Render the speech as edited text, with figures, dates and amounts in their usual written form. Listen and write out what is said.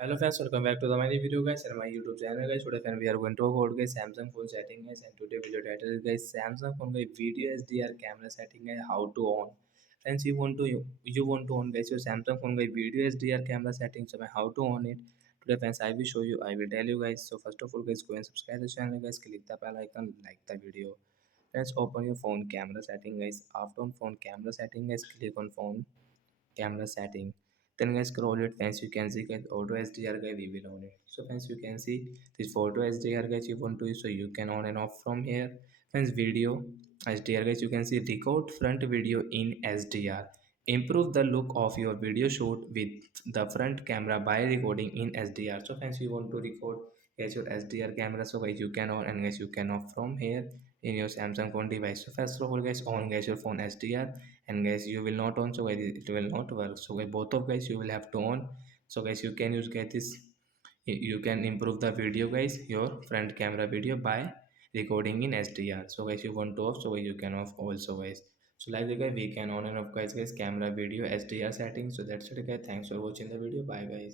Hello friends, welcome back to the many video guys and my YouTube channel guys. Today friend we are going to talk about guys Samsung phone setting guys, and today video title is guys Samsung phone guys video HDR camera setting guys how to on. Friends, you want to on guys your Samsung phone guys video HDR camera settings, so how to on it. Today friends I will show you, I will tell you guys. So first of all guys, go and subscribe the channel guys, click the bell icon, like the video. Let's open your phone camera setting guys. After on phone camera setting guys, click on phone camera setting. Then guys scroll it, friends you can see guys auto HDR guys we will on it. So friends you can see this photo HDR guys you want to use, so you can on and off from here. Friends video HDR guys, you can see record front video in HDR. Improve the look of your video shoot with the front camera by recording in HDR. So friends you want to record guys your HDR camera, so guys you can on and guys you can off from here in your Samsung phone device. So first of all guys on guys your phone HDR, and guys you will not on, so guys it will not work. So guys both of guys you will have to on. So guys you can use guys this, you can improve the video guys your front camera video by recording in HDR. So guys you want to off, so guys you can off also guys. So like the guy we can on and off guys camera video HDR settings. So that's it guys, thanks for watching the video, bye guys.